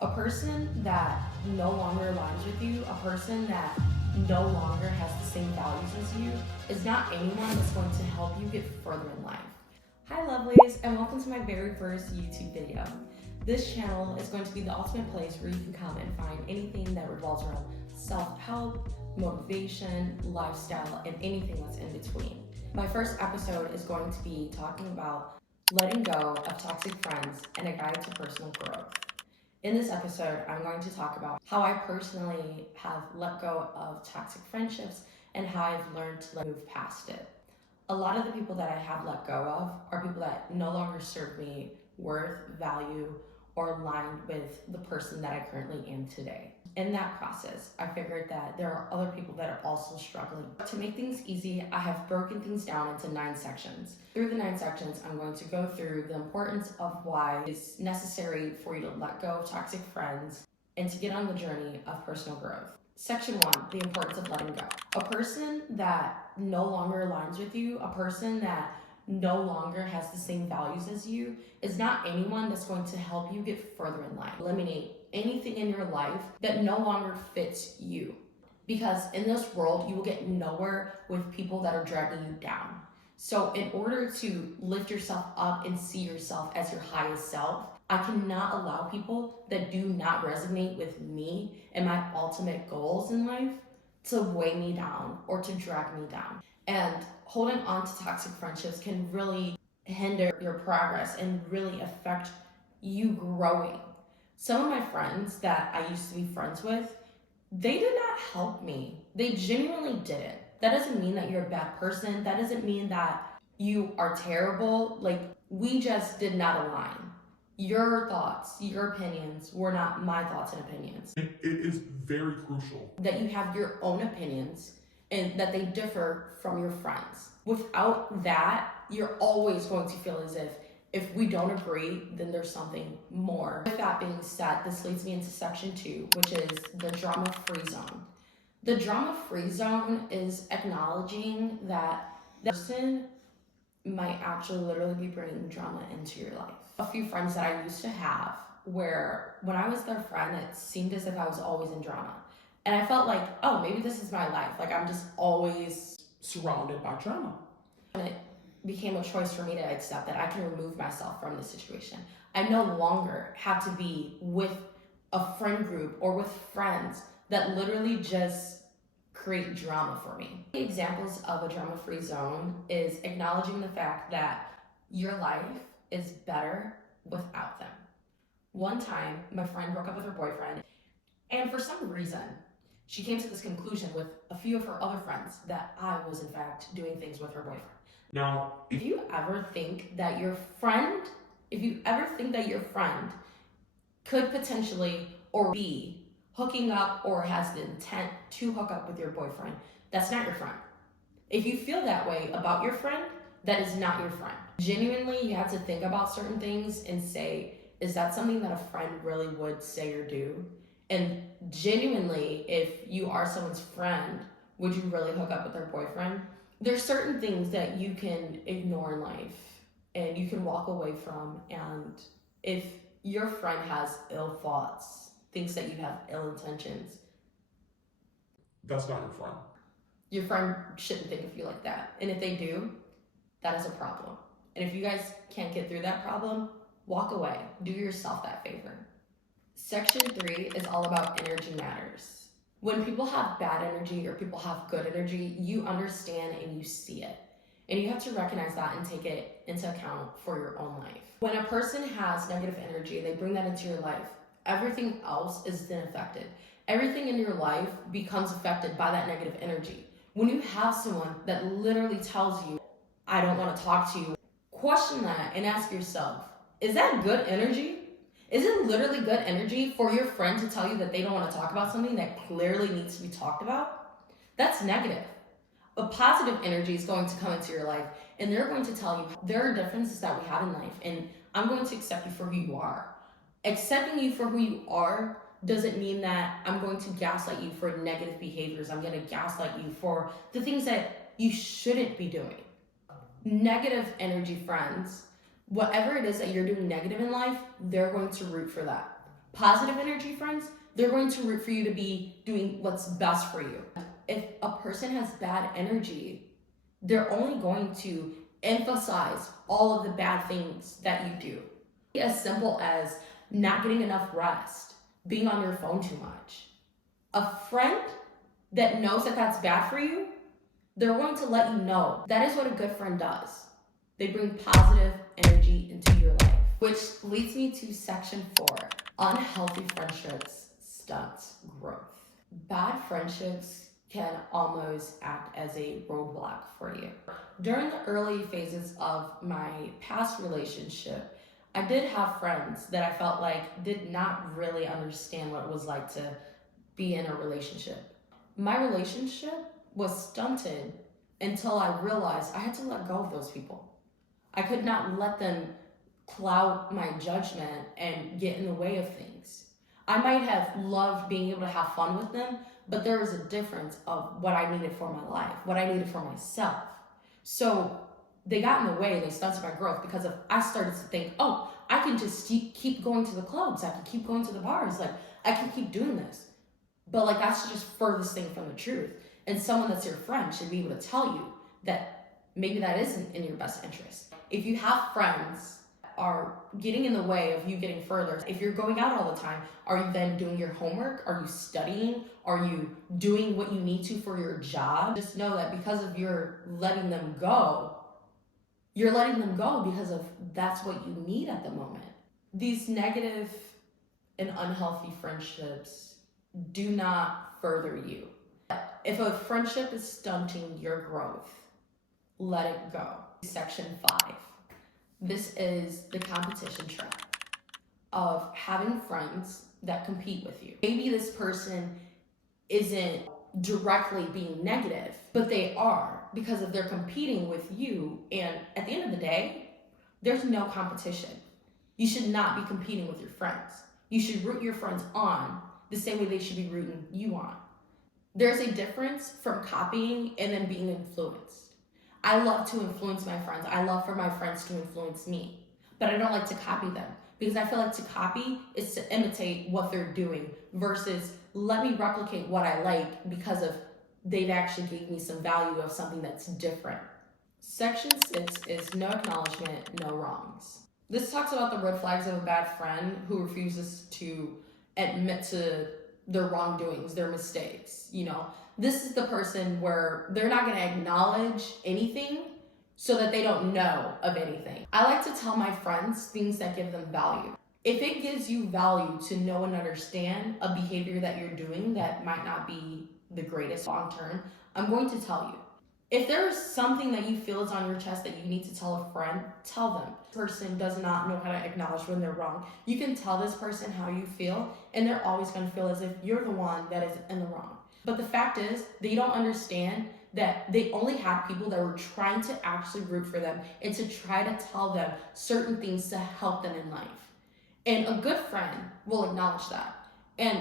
A person that no longer aligns with you, a person that no longer has the same values as you, is not anyone that's going to help you get further in life. Hi lovelies, and welcome to my very first YouTube video. This channel is going to be the ultimate place where you can come and find anything that revolves around self-help, motivation, lifestyle, and anything that's in between. My first episode is going to be talking about letting go of toxic friends and a guide to personal growth. In this episode, I'm going to talk about how I personally have let go of toxic friendships and how I've learned to move past it. A lot of the people that I have let go of are people that no longer serve me worth, value, or aligned with the person that I currently am today. In that process, I figured that there are other people that are also struggling. To make things easy, I have broken things down into 9 sections. Through the 9 sections, I'm going to go through the importance of why it's necessary for you to let go of toxic friends and to get on the journey of personal growth. Section 1, the importance of letting go. A person that no longer aligns with you, a person that no longer has the same values as you, is not anyone that's going to help you get further in life. Eliminate anything in your life that no longer fits you. Because in this world, you will get nowhere with people that are dragging you down. So in order to lift yourself up and see yourself as your highest self, I cannot allow people that do not resonate with me and my ultimate goals in life to weigh me down or to drag me down. And holding on to toxic friendships can really hinder your progress and really affect you growing. Some of my friends that I used to be friends with, they did not help me. They genuinely didn't. That doesn't mean that you're a bad person. That doesn't mean that you are terrible. We just did not align. Your thoughts, your opinions were not my thoughts and opinions. It is very crucial that you have your own opinions and that they differ from your friends. Without that, you're always going to feel as if we don't agree, then there's something more. With that being said, this leads me into section 2, which is the drama-free zone. The drama-free zone is acknowledging that the person might actually literally be bringing drama into your life. A few friends that I used to have where when I was their friend, it seemed as if I was always in drama. And I felt like, oh, maybe this is my life. I'm just always surrounded by drama. And it became a choice for me to accept that I can remove myself from this situation. I no longer have to be with a friend group or with friends that literally just create drama for me. Examples of a drama-free zone is acknowledging the fact that your life is better without them. One time, my friend broke up with her boyfriend, and for some reason, she came to this conclusion with a few of her other friends that I was in fact doing things with her boyfriend. Now, if you ever think that your friend could potentially or be hooking up or has the intent to hook up with your boyfriend, that's not your friend. If you feel that way about your friend, that is not your friend. Genuinely, you have to think about certain things and say, is that something that a friend really would say or do? And genuinely, if you are someone's friend, would you really hook up with their boyfriend? There's certain things that you can ignore in life and you can walk away from. And if your friend has ill thoughts, thinks that you have ill intentions, that's not your friend. Your friend shouldn't think of you like that. And if they do, that is a problem. And if you guys can't get through that problem, walk away. Do yourself that favor. Section 3 is all about energy matters. When people have bad energy or people have good energy, you understand and you see it. And you have to recognize that and take it into account for your own life. When a person has negative energy, they bring that into your life. Everything else is then affected. Everything in your life becomes affected by that negative energy. When you have someone that literally tells you, I don't want to talk to you, question that and ask yourself, is that good energy? Is it literally good energy for your friend to tell you that they don't want to talk about something that clearly needs to be talked about? That's negative. A positive energy is going to come into your life and they're going to tell you there are differences that we have in life and I'm going to accept you for who you are. Accepting you for who you are doesn't mean that I'm going to gaslight you for negative behaviors. I'm going to gaslight you for the things that you shouldn't be doing. Negative energy friends, whatever it is that you're doing negative in life, they're going to root for that. Positive energy friends, they're going to root for you to be doing what's best for you. If a person has bad energy, they're only going to emphasize all of the bad things that you do. As simple as not getting enough rest, being on your phone too much. A friend that knows that that's bad for you, they're going to let you know. That is what a good friend does. They bring positive energy into your life. Which leads me to section 4, unhealthy friendships stunt growth. Bad friendships can almost act as a roadblock for you. During the early phases of my past relationship, I did have friends that I felt like did not really understand what it was like to be in a relationship. My relationship was stunted until I realized I had to let go of those people. I could not let them cloud my judgment and get in the way of things. I might have loved being able to have fun with them, but there was a difference of what I needed for my life, what I needed for myself. So they got in the way, they stunted my growth because of I started to think, oh, I can just keep going to the clubs, I can keep going to the bars, like I can keep doing this. But like that's just furthest thing from the truth. And someone that's your friend should be able to tell you that maybe that isn't in your best interest. If you have friends are getting in the way of you getting further, if you're going out all the time, are you then doing your homework? Are you studying? Are you doing what you need to for your job? Just know that because of your letting them go, you're letting them go because of that's what you need at the moment. These negative and unhealthy friendships do not further you. If a friendship is stunting your growth, let it go. Section 5. This is the competition trap of having friends that compete with you. Maybe this person isn't directly being negative, but they are because of they're competing with you. And at the end of the day, there's no competition. You should not be competing with your friends. You should root your friends on the same way they should be rooting you on. There's a difference from copying and then being influenced. I love to influence my friends. I love for my friends to influence me, but I don't like to copy them because I feel like to copy is to imitate what they're doing versus let me replicate what I like because of they've actually gave me some value of something that's different. Section 6 is no acknowledgement, no wrongs. This talks about the red flags of a bad friend who refuses to admit to their wrongdoings, their mistakes. This is the person where they're not going to acknowledge anything so that they don't know of anything. I like to tell my friends things that give them value. If it gives you value to know and understand a behavior that you're doing that might not be the greatest long term, I'm going to tell you. If there's something that you feel is on your chest that you need to tell a friend, tell them. This person does not know how to acknowledge when they're wrong. You can tell this person how you feel, and they're always going to feel as if you're the one that is in the wrong. But the fact is, they don't understand that they only had people that were trying to actually root for them and to try to tell them certain things to help them in life. And a good friend will acknowledge that. And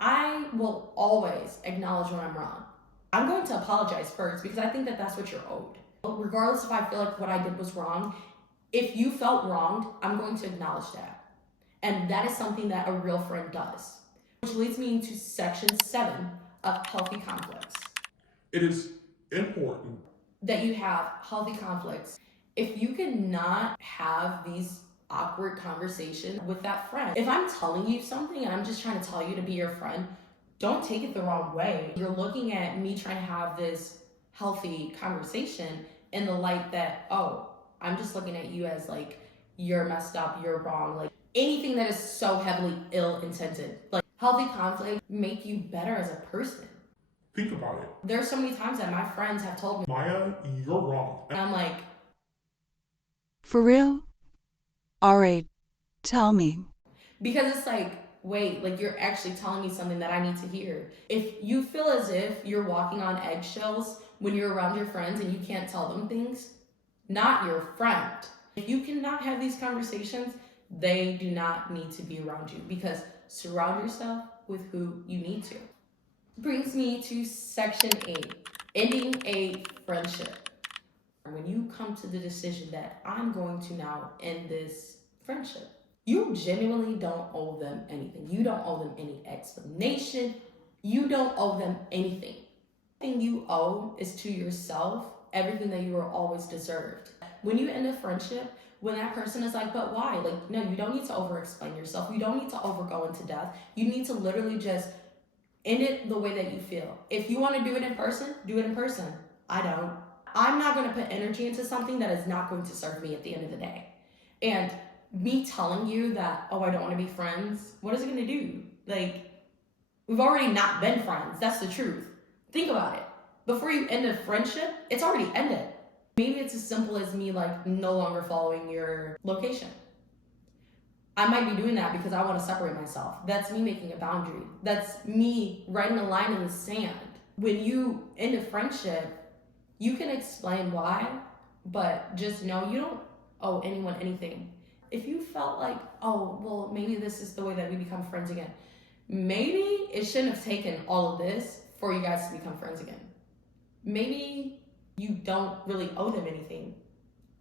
I will always acknowledge when I'm wrong. I'm going to apologize first because I think that that's what you're owed. Regardless if I feel like what I did was wrong, if you felt wronged, I'm going to acknowledge that. And that is something that a real friend does. Which leads me into section 7 of healthy conflicts. It is important that you have healthy conflicts. If you cannot have these awkward conversations with that friend, if I'm telling you something and I'm just trying to tell you to be your friend, don't take it the wrong way. You're looking at me trying to have this healthy conversation in the light that, oh, I'm just looking at you as like, you're messed up, you're wrong. Like anything that is so heavily ill-intended. Like healthy conflict make you better as a person. Think about it. There's so many times that my friends have told me, Maya, you're wrong. and I'm like, for real? Alright, tell me. because it's like, wait, like you're actually telling me something that I need to hear. If you feel as if you're walking on eggshells when you're around your friends and you can't tell them things, not your friend. If you cannot have these conversations, they do not need to be around you because surround yourself with who you need to. Brings me to section 8, ending a friendship. When you come to the decision that I'm going to now end this friendship, You genuinely don't owe them anything. You don't owe them any explanation. You don't owe them anything. Everything you owe is to yourself, everything that you were always deserved. When you end a friendship, when that person is like, but why? Like, no, you don't need to over-explain yourself. You don't need to overgo into depth. You need to literally just end it the way that you feel. If you want to do it in person, do it in person. I don't. I'm not going to put energy into something that is not going to serve me at the end of the day. And me telling you that, oh, I don't want to be friends, what is it going to do? Like, we've already not been friends. That's the truth. Think about it. Before you end a friendship, it's already ended. Maybe it's as simple as me like no longer following your location. I might be doing that because I want to separate myself. That's me making a boundary. That's me writing a line in the sand. When you end a friendship, you can explain why, but just know you don't owe anyone anything. If you felt like, oh, well, maybe this is the way that we become friends again, maybe it shouldn't have taken all of this for you guys to become friends again. Maybe you don't really owe them anything.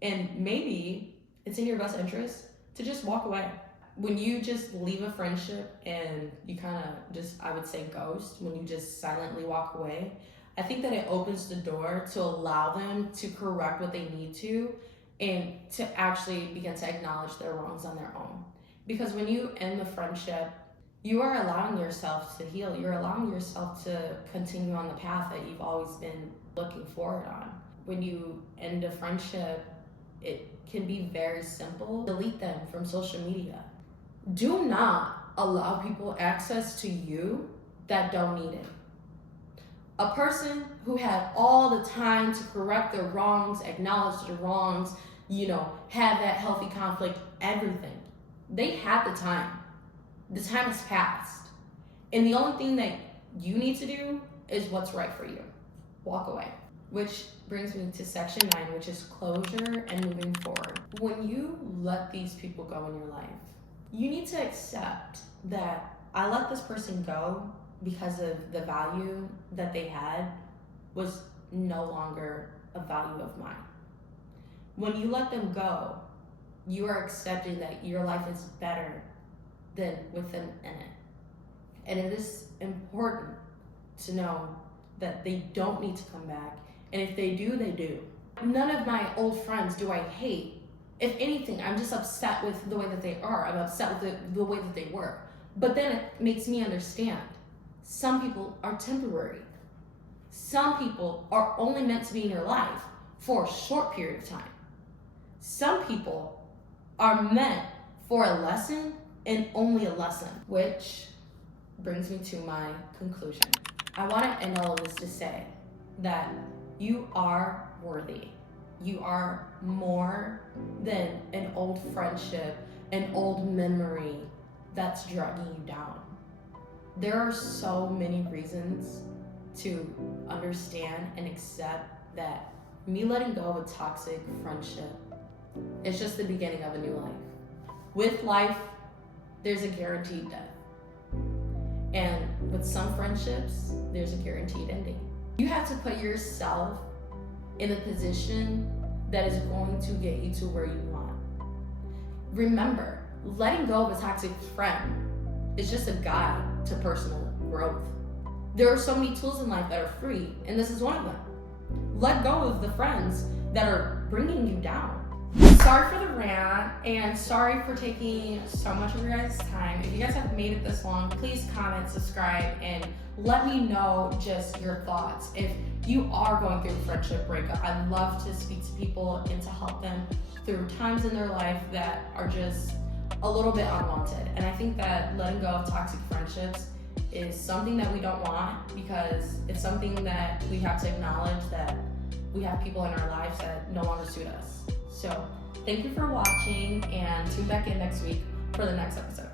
And maybe it's in your best interest to just walk away. When you just leave a friendship and you kind of just, I would say ghost, when you just silently walk away, I think that it opens the door to allow them to correct what they need to and to actually begin to acknowledge their wrongs on their own. Because when you end the friendship, you are allowing yourself to heal. You're allowing yourself to continue on the path that you've always been looking forward on. When you end a friendship, it can be very simple. Delete them from social media. Do not allow people access to you that don't need it. A person who had all the time to correct their wrongs, acknowledge their wrongs, have that healthy conflict, everything. They had the time. The time has passed. And the only thing that you need to do is what's right for you. Walk away. Which brings me to section 9, which is closure and moving forward. When you let these people go in your life, you need to accept that I let this person go because of the value that they had was no longer a value of mine. When you let them go, you are accepting that your life is better than with them in it. And it is important to know that they don't need to come back. And if they do, they do. None of my old friends do I hate. If anything, I'm just upset with the way that they are. I'm upset with the way that they were. But then it makes me understand. Some people are temporary. Some people are only meant to be in your life for a short period of time. Some people are meant for a lesson and only a lesson, which brings me to my conclusion. I want to end all of this to say that you are worthy. You are more than an old friendship, an old memory that's dragging you down. There are so many reasons to understand and accept that me letting go of a toxic friendship is just the beginning of a new life. With life, there's a guaranteed death. And with some friendships, there's a guaranteed ending. You have to put yourself in a position that is going to get you to where you want. Remember, letting go of a toxic friend is just a guide to personal growth. There are so many tools in life that are free, and this is one of them. Let go of the friends that are bringing you down. Sorry for the rant, and sorry for taking so much of your guys' time. If you guys have made it this long, please comment, subscribe, and let me know just your thoughts. If you are going through a friendship breakup, I'd love to speak to people and to help them through times in their life that are just a little bit unwanted. And I think that letting go of toxic friendships is something that we don't want, because it's something that we have to acknowledge that we have people in our lives that no longer suit us. So thank you for watching, and tune back in next week for the next episode.